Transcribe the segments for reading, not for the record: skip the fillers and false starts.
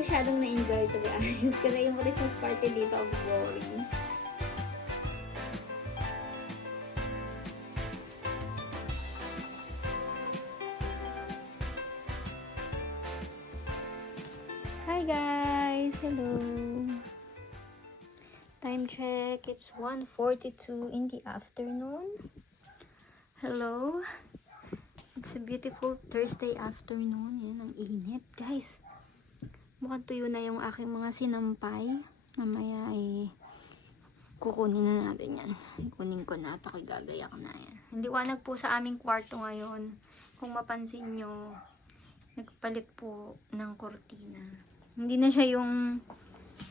masyadong na-enjoy, to be honest. Kasi yung Christmas party dito, ang boring. Hi guys! Hello! Time check. It's 1:42 in the afternoon. Hello! It's a beautiful Thursday afternoon. Yan, ang init. Guys, mukhang tuyo na yung aking mga sinampay. Mamaya ay kukunin na natin yan. Kunin ko na at ako'y gagayak na yan. Hindi liwanag po sa aming kwarto ngayon. Kung mapansin nyo, nagpalit po ng kortina. Hindi na siya yung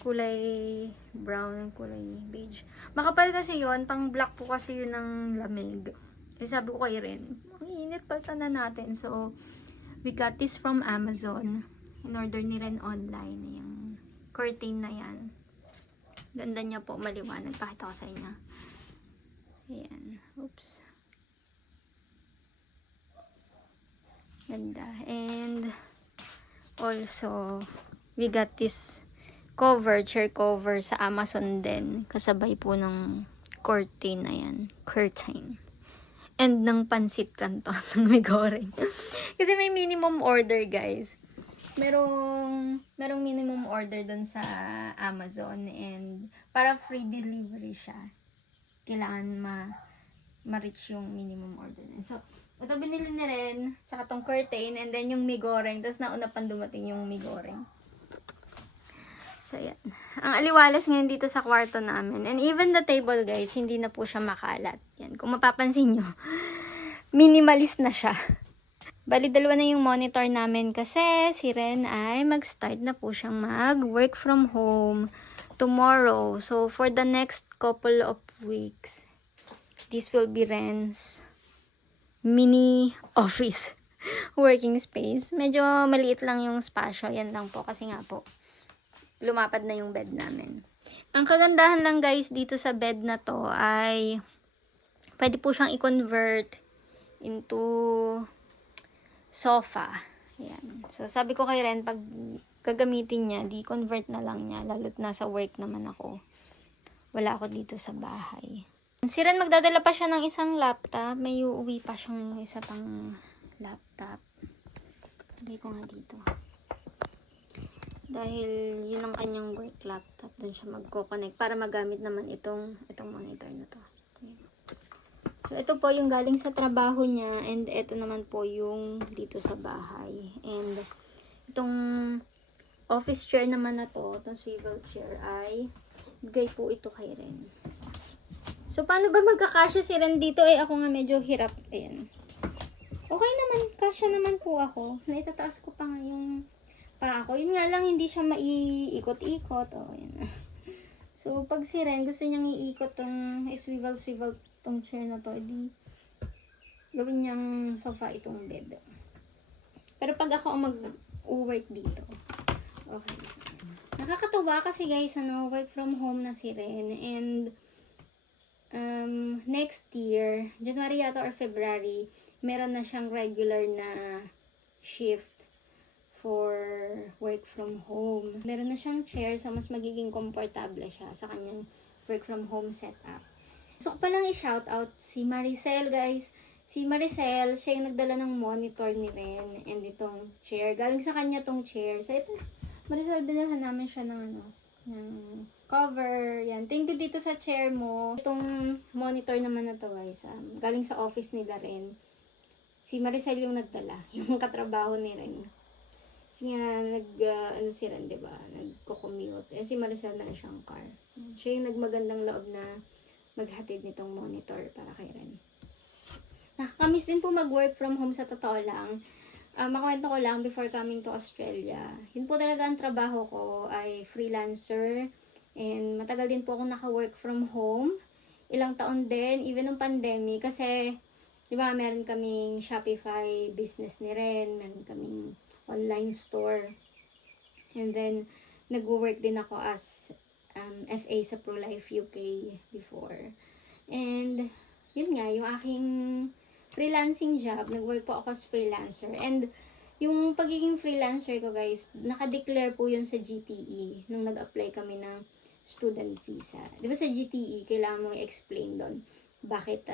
kulay brown, kulay beige. Makapal kasi yun, pang black po kasi yun ng lamig. Eh sabi ko kay Ren, ang init pala na natin. So, we got this from Amazon. In-order ni Ren online. Yung curtain na yan. Ganda niya po, maliwanag. Pakita ko sa inyo. Ayan. Oops. Ganda. And, also, we got this cover, chair cover sa Amazon din. Kasabay po ng curtain na yan. Curtain. And ng pansit canton ng Migoreng. Kasi may minimum order, guys. Merong minimum order dun sa Amazon. And para free delivery siya. Kailangan ma-reach yung minimum order. So, ito binili ni Ren. Tsaka tong curtain. And then yung Migoreng. Tapos nauna pang dumating yung Migoreng. So, yan. Ang aliwalas ngayon dito sa kwarto namin. And even the table, guys, hindi na po siya makalat. Yan. Kung mapapansin nyo, minimalist na siya. Bali, dalawa na yung monitor namin kasi si Ren ay mag-start na po siyang mag-work from home tomorrow. So, for the next couple of weeks, this will be Ren's mini office working space. Medyo maliit lang yung spasyo. Yan lang po kasi nga po lumapad na yung bed namin. Ang kagandahan lang guys dito sa bed na to ay pwede po siyang i-convert into sofa. Ayan. So sabi ko kay Ren, pag gagamitin niya, di-convert na lang niya. Lalo't nasa work naman ako. Wala ako dito sa bahay. Si Ren magdadala pa siya ng isang laptop. May uuwi pa siyang isa pang laptop. Hindi ko nga dito. Dahil yun ang kanyang work laptop. Doon siya magko-connect para magamit naman itong monitor na to. Ayan. So, ito po yung galing sa trabaho niya. And ito naman po yung dito sa bahay. And itong office chair naman na to, itong swivel chair ay bigay po ito kay Ren. So, paano ba magkakasya si Ren dito? Eh, ako nga medyo hirap. Ayan. Okay naman. Kasya naman po ako. Naitataas ko pa nga yung ako. Yun nga lang, hindi siya maiikot-ikot. O, yan. So, pag si Ren, gusto niyang iikot tong swivel-swivel tong chair na to, edi gawin niyang sofa itong bed. Pero pag ako ang mag-work dito, okay. Nakakatuwa kasi guys, work from home na si Ren. And, next year, January yata or February, meron na siyang regular na shift for work from home. Meron na siyang chair, so mas magiging komportable siya sa kanyang work from home setup. Gusto ko palang i-shoutout si Maricel, guys. Si Maricel, siya yung nagdala ng monitor ni Ren and itong chair. Galing sa kanya tong chair. So ito, Maricel, binilhan namin siya ng ng cover. Yan. Thank you dito sa chair mo. Itong monitor naman na to, guys. Galing sa office nila Ren. Si Maricel yung nagdala. Yung katrabaho ni Ren. Kasi nga, si Ren, diba? Nagko-commute. Eh, si Maricel na siyang car. Siya yung nagmagandang loob na maghatid nitong monitor para kay Ren. Nakakamiss din po mag-work from home sa totoo lang. Makwento ko lang before coming to Australia. Yun po talaga ang trabaho ko ay freelancer. And matagal din po ako naka-work from home. Ilang taon din, even nung pandemic. Kasi, di ba, meron kaming Shopify business ni Ren. Meron kaming online store. And then, nag-work din ako as FA sa ProLife UK before. And, yun nga, yung aking freelancing job, nag-work po ako as freelancer. And, Yung pagiging freelancer ko guys, naka-declare po yun sa GTE nung nag-apply kami ng student visa. Di ba sa GTE, kailangan mo i-explain doon bakit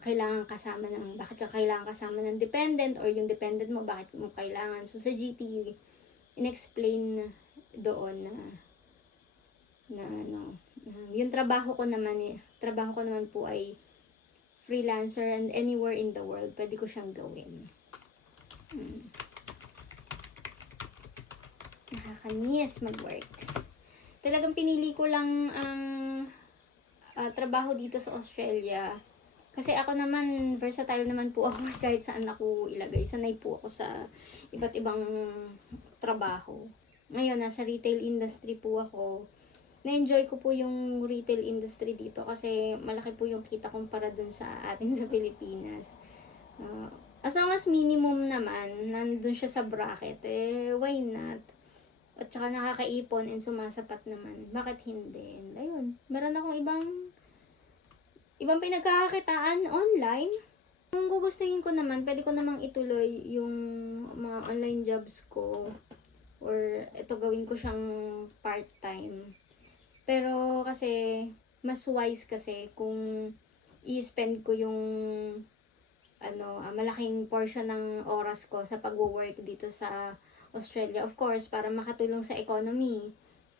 kailangan kasama bakit ka kailangan kasama ng dependent, or yung dependent mo, bakit mo kailangan. So sa GTE, in-explain doon yung trabaho ko naman po ay freelancer, and anywhere in the world pwede ko siyang gawin. Nakakamiss mag-work. Talagang pinili ko lang ang trabaho dito sa Australia. Kasi ako naman, versatile naman po ako kahit saan ako ilagay. Sanay po ako sa iba't ibang trabaho. Ngayon, nasa retail industry po ako. Na-enjoy ko po yung retail industry dito kasi malaki po yung kita kumpara dun sa atin sa Pilipinas. As long as minimum naman, nandun siya sa bracket, why not? At saka nakakaipon and sumasapat naman. Bakit hindi? And ayun, meron akong ibang pinagkakakitaan online. Kung gugustuhin ko naman, pwede ko namang ituloy yung mga online jobs ko. Or ito gawin ko siyang part-time. Pero kasi, mas wise kasi kung i-spend ko yung malaking portion ng oras ko sa pag-work dito sa Australia. Of course, para makatulong sa economy.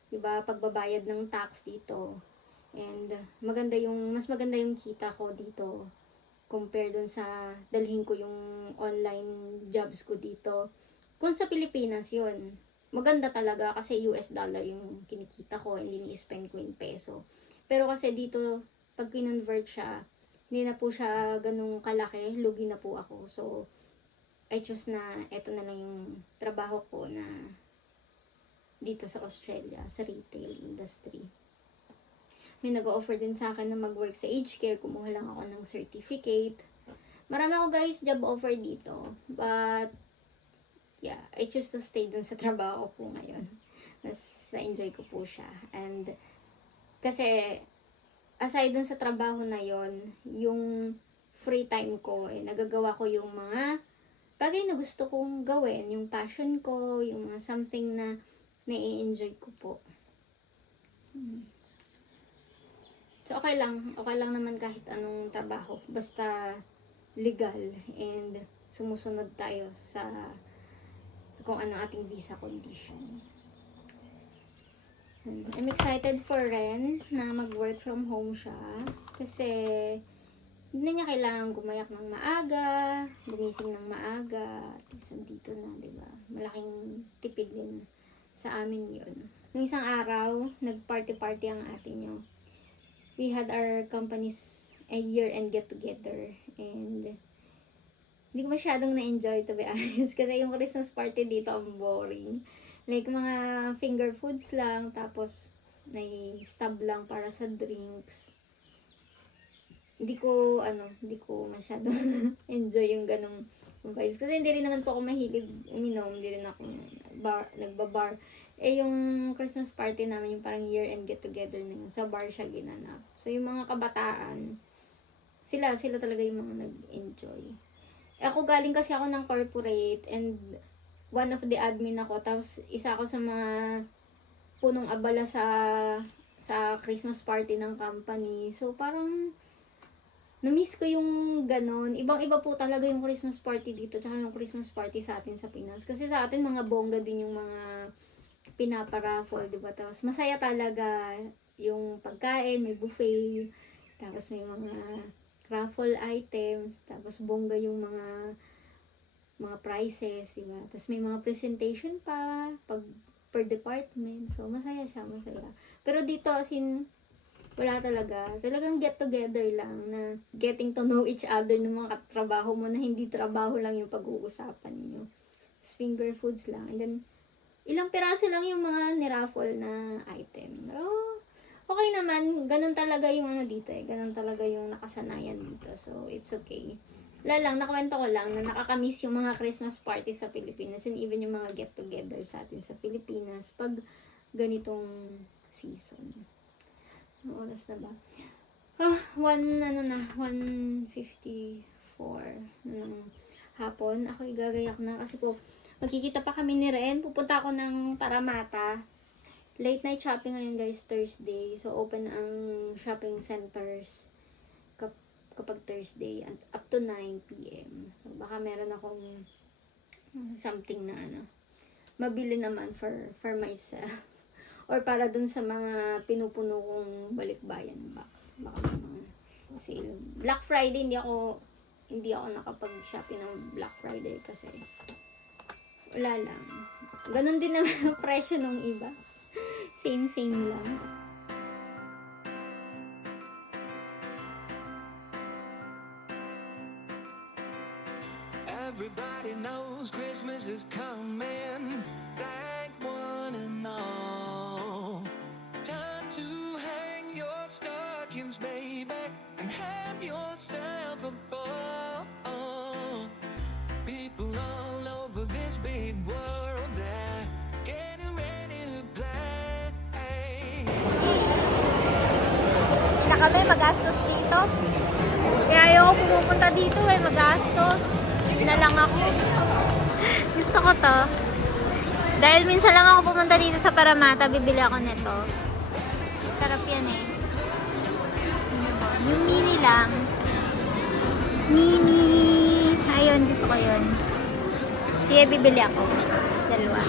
Diba? Pagbabayad ng tax dito. And mas maganda yung kita ko dito compare dun sa dalhin ko yung online jobs ko dito. Kung sa Pilipinas yun, maganda talaga kasi US dollar yung kinikita ko, hindi ni-spend ko yung peso. Pero kasi dito, pag kinonvert siya, hindi na po siya ganung kalaki, lugi na po ako. So, I choose na eto na lang yung trabaho ko na dito sa Australia, sa retail industry. May nag-offer din sa akin na mag-work sa aged care, kumuha lang ako ng certificate. Marami ako guys job offer dito, but yeah, I choose to stay dun sa trabaho ko ngayon. Mas na-enjoy ko po siya. And kasi aside dun sa trabaho na yon, yung free time ko, nagagawa ko yung mga bagay na gusto kong gawin, yung passion ko, yung mga something na nai-enjoy ko po. So, okay lang naman kahit anong trabaho. Basta legal and sumusunod tayo sa kung ano ating visa condition. I'm excited for Ren na mag-work from home siya. Kasi hindi niya kailangan gumayak ng maaga, gumising ng maaga, at least dito na, diba? Malaking tipid din sa amin yun. Nung isang araw, nag-party-party ang ate niyo. We had our company's year-end get-together. And hindi ko masyadong na-enjoy, to be honest. Kasi yung Christmas party dito, ang boring. Like, mga finger foods lang. Tapos, may stub lang para sa drinks. Hindi ko masyadong enjoy yung ganong vibes. Kasi hindi rin naman po ako mahilig uminom. Hindi rin ako nagbabar. Yung Christmas party namin, yung parang year-end get-together na yun, sa bar siya ginanap. So, yung mga kabataan, sila talaga yung mga nag-enjoy. Ako galing kasi ako ng corporate, and one of the admin ako, tapos isa ako sa mga punong abala sa Christmas party ng company. So, parang na-miss ko yung ganon. Ibang-iba po talaga yung Christmas party dito, tsaka yung Christmas party sa atin sa Pinas. Kasi sa atin, mga bongga din yung mga pinaparaffle, diba? Tapos masaya talaga yung pagkain, may buffet, tapos may mga raffle items, tapos bongga yung mga prizes, diba? Tapos may mga presentation pa, per department. So, masaya siya, masaya. Pero dito, wala talaga. Talagang get together lang na getting to know each other ng mga katrabaho mo na hindi trabaho lang yung pag-uusapan nyo. Finger foods lang. And then, ilang piraso lang yung mga niraffle na item. Pero, okay naman. Ganun talaga yung dito Ganun talaga yung nakasanayan dito. So, it's okay. Wala lang, nakwento ko lang na nakakamiss yung mga Christmas party sa Pilipinas and even yung mga get-together sa atin sa Pilipinas pag ganitong season. Ano oras na ba? 1:54 ng hapon. Ako igagayak na kasi po magkikita pa kami ni Ren. Pupunta ako ng Paramata. Late night shopping ngayon guys, Thursday. So open ang shopping centers kapag Thursday up to 9 p.m. So baka meron akong something na mabili naman for myself. Or para dun sa mga pinupuno kong balikbayan box. Baka naman sale. Black Friday, hindi ako nakapag-shopping ng Black Friday kasi wala lang. Ganon din naman ang presyo ng iba. Same lang. Everybody knows Christmas is coming. Thank one and all. Time to hang your stockings, baby, and have yourself a ball. People all over this big world, they're getting ready to play. Na kami magastos dito. Kaya ayoko pumupunta dito magastos. Hindi na lang ako. Gusto ko to. Dahil minsan lang ako pumunta dito sa Paramata, bibili ako nito. Sarap yan eh. Yung mini lang. Mini. Ayun, gusto ko yun. Sige, bibili ako. Dalawa.